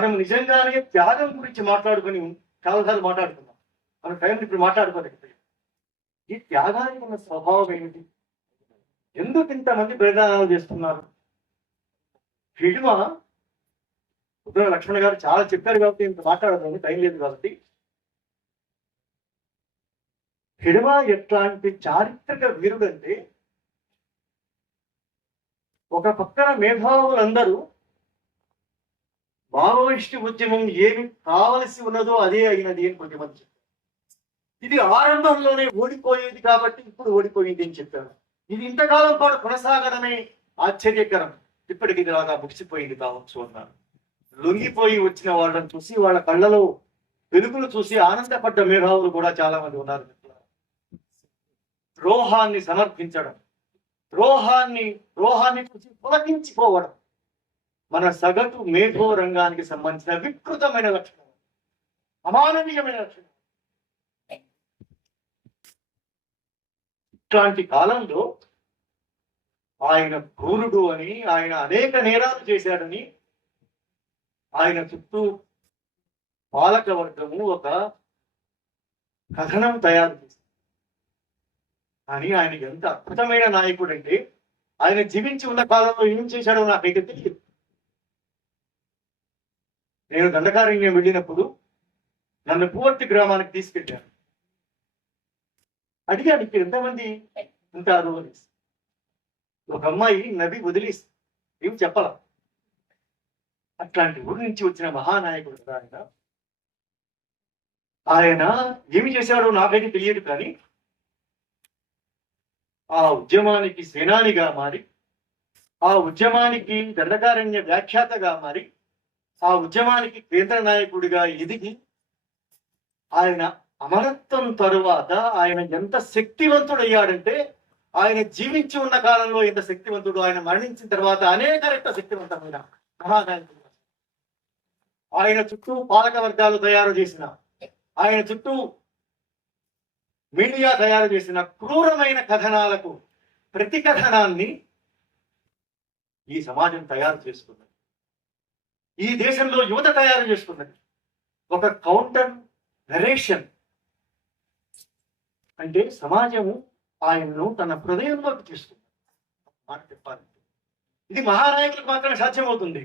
మనం నిజంగానే త్యాగం గురించి మాట్లాడుకుని చాలాసార్లు మాట్లాడుకున్నాం. మన టైం ఇప్పుడు మాట్లాడుకోలేకపోయాం. ఈ త్యాగానికి ఉన్న స్వభావం ఏమిటి? ఎందుకు ఇంతమంది బలిదానాలు చేస్తున్నారు? హిడిమ ఉగ్ర లక్ష్మణ గారు చాలా చెప్పారు కాబట్టి ఇంత మాట్లాడదాము, టైం లేదు కాబట్టి. హిడిమ ఎట్లాంటి చారిత్రక వీరుడంటే, ఒక పక్కన మేధావులందరూ మావోయిస్టు ఉద్యమం ఏమి కావలసి ఉన్నదో అదే అయినది అని కొంతమంది చెప్పారు. ఇది ఆరంభంలోనే ఓడిపోయేది కాబట్టి ఇప్పుడు ఓడిపోయింది అని చెప్పారు. ఇది ఇంతకాలం పాటు కొనసాగడమే ఆశ్చర్యకరం, ఇప్పటికి ఇలాగా ముగిసిపోయింది కావచ్చు అన్నారు. లొంగిపోయి వచ్చిన వాళ్ళని చూసి, వాళ్ళ కళ్ళలో వెలుగులు చూసి ఆనందపడ్డ మేధావులు కూడా చాలా మంది ఉన్నారు. ద్రోహాన్ని సమర్థించడం, ద్రోహాన్ని చూసి పులకించిపోవడం మన సగటు మేధో రంగానికి సంబంధించిన వికృతమైన లక్షణం, అమానవీయమైన లక్షణం. ఇట్లాంటి కాలంలో ఆయన క్రూరుడు అని, ఆయన అనేక నేరాలు చేశాడని ఆయన చుట్టూ పాలక వర్గము ఒక కథనం తయారు చేసింది. కానీ ఆయన ఎంత అద్భుతమైన నాయకుడు అంటే, ఆయన జీవించి ఉన్న కాలంలో ఏం చేశాడో నాకైతే తెలియదు. నేను దండకారణ్యం వెళ్ళినప్పుడు నన్ను పూర్తి గ్రామానికి తీసుకెళ్ళాను. అడిగాను, ఇక్కడ ఎంతమంది ఉంటారు అని. ఒక అమ్మాయి నది వదిలేసి ఏం చెప్పాల. అట్లాంటి ఊరి నుంచి వచ్చిన మహానాయకుడు ఆయన. ఆయన ఏమి చేశాడో నాకైతే తెలియదు, కానీ ఆ ఉద్యమానికి సేనానిగా మారి, ఆ ఉద్యమానికి దండకారణ్య వ్యాఖ్యాతగా మారి, ఆ ఉద్యమానికి కేంద్ర నాయకుడిగా ఎదిగి, ఆయన అమరత్వం తరువాత ఆయన ఎంత శక్తివంతుడయ్యాడంటే, ఆయన జీవించి ఉన్న కాలంలో ఎంత శక్తివంతుడు, ఆయన మరణించిన తర్వాత అనేక రెట్ల శక్తివంతమైన మహానాయకుడు. ఆయన చుట్టూ పాలక వర్గాలు తయారు చేసిన, ఆయన చుట్టూ మీడియా తయారు చేసిన క్రూరమైన కథనాలకు ప్రతి కథనాన్ని ఈ సమాజం తయారు చేసుకున్నది. ఈ దేశంలో యువత తయారు చేసుకున్నది. ఒక కౌంటర్ నరేషన్ అంటే సమాజము ఆయనను తన హృదయంలోకి తీసుకుంది. మాట చెప్పాలి, ఇది మహానాయకులకు మాత్రమే సాధ్యమవుతుంది.